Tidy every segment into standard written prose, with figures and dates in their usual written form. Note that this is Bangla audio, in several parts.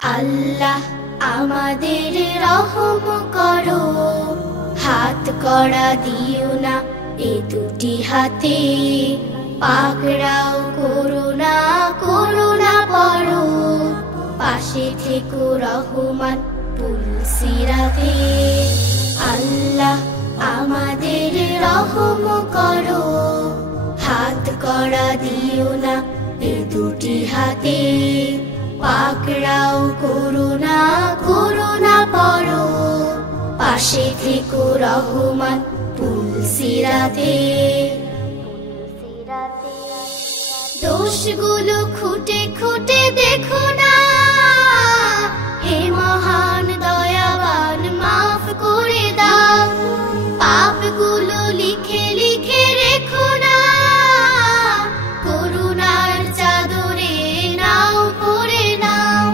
আল্লাহ আমাদের রহম করো, হাত কড়া দিও না এ দুটি হাতে, পাকড়াও করুণা করুণা পড়ো, পাশে থেকো রহমান পুলসিরাতে। আল্লাহ আমাদের রহম করো, হাত কড়া দিও না এ দুটি হাতে, পাকড়াও করুণা করুণা পড়ো, পাশে থেকো রহমান পুলসিরাতে। দোষগুলো খুঁটে খুঁটে দেখো না, হে মহান দয়াবান মাফ করে দাও, পাপগুলো লিখে লিখে রেখো না, করুণার চাদরে নাও পড়ে নাও।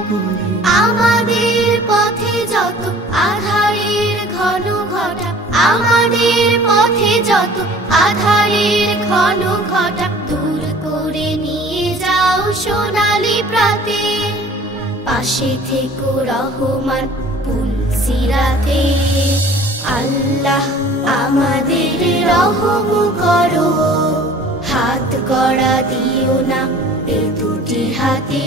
আমাদের পথে যত আধারের ঘন ঘটা, আমাদের পথে যত আধারের ঘন ঘটা, দূর করে নিয়ে যাও সোনালি প্রাতে, পাশে থেকো রহমান পুলসিরাতে। আল্লাহ আমাদের রহম করো, হাত কড়া দিও না এ দুটি হাতে,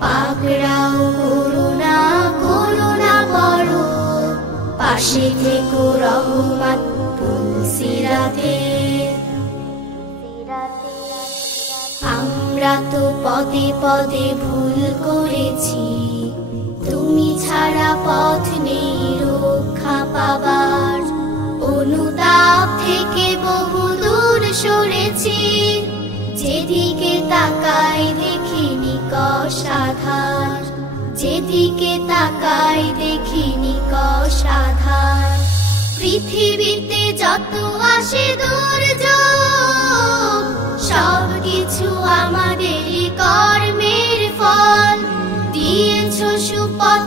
পাকড়াও করুণা করুণা পড়ো, পাশে থেকো রহমান পুলসিরাতে। আমরা তো পদে পদে ভুল করেছি, তুমি ছাড়া পথ নেই রক্ষা পাবার, অনুতাপ থেকে বহু দূর সরেছি, যেদিকে তাকাই দেখি নিকষ আধার, যেদিকে তাকাই দেখি নিকষ আধার। পৃথিবীতে যত আসে দুর্যোগ, সব কিছু আমাদের কর্মের ফল, দিয়েছ সুপথ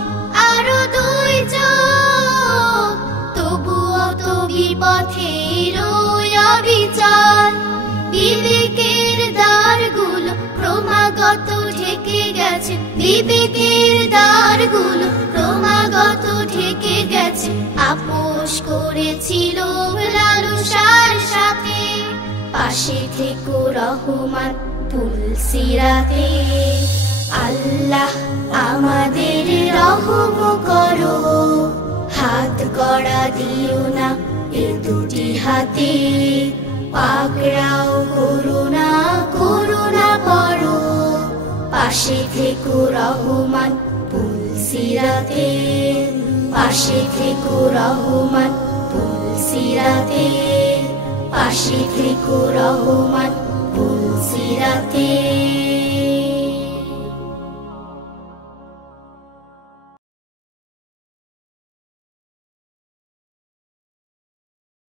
আরো দুই চোখ, তবুও তো বিপথের অবিচল। বিবেকের দ্বারগুলো ক্রমাগত ঢেকে গেছে, বিবেকের দ্বারগুলো ক্রমাগত ঢেকে গেছে, আপোষ করেছিল লালসার সাথে, পাশে থেকো রহমান পুলসিরাতে। আল্লাহ আমাদের রহম করো, হাত কড়া দিও না এ দুটি হাতে, পাকড়াও করুণা করুণা পড়ো, পাশে থেকো রহমান পুলসিরাতে, পাশে থেকো রহমান পুলসিরাতে, পাশে থেকো রহমান।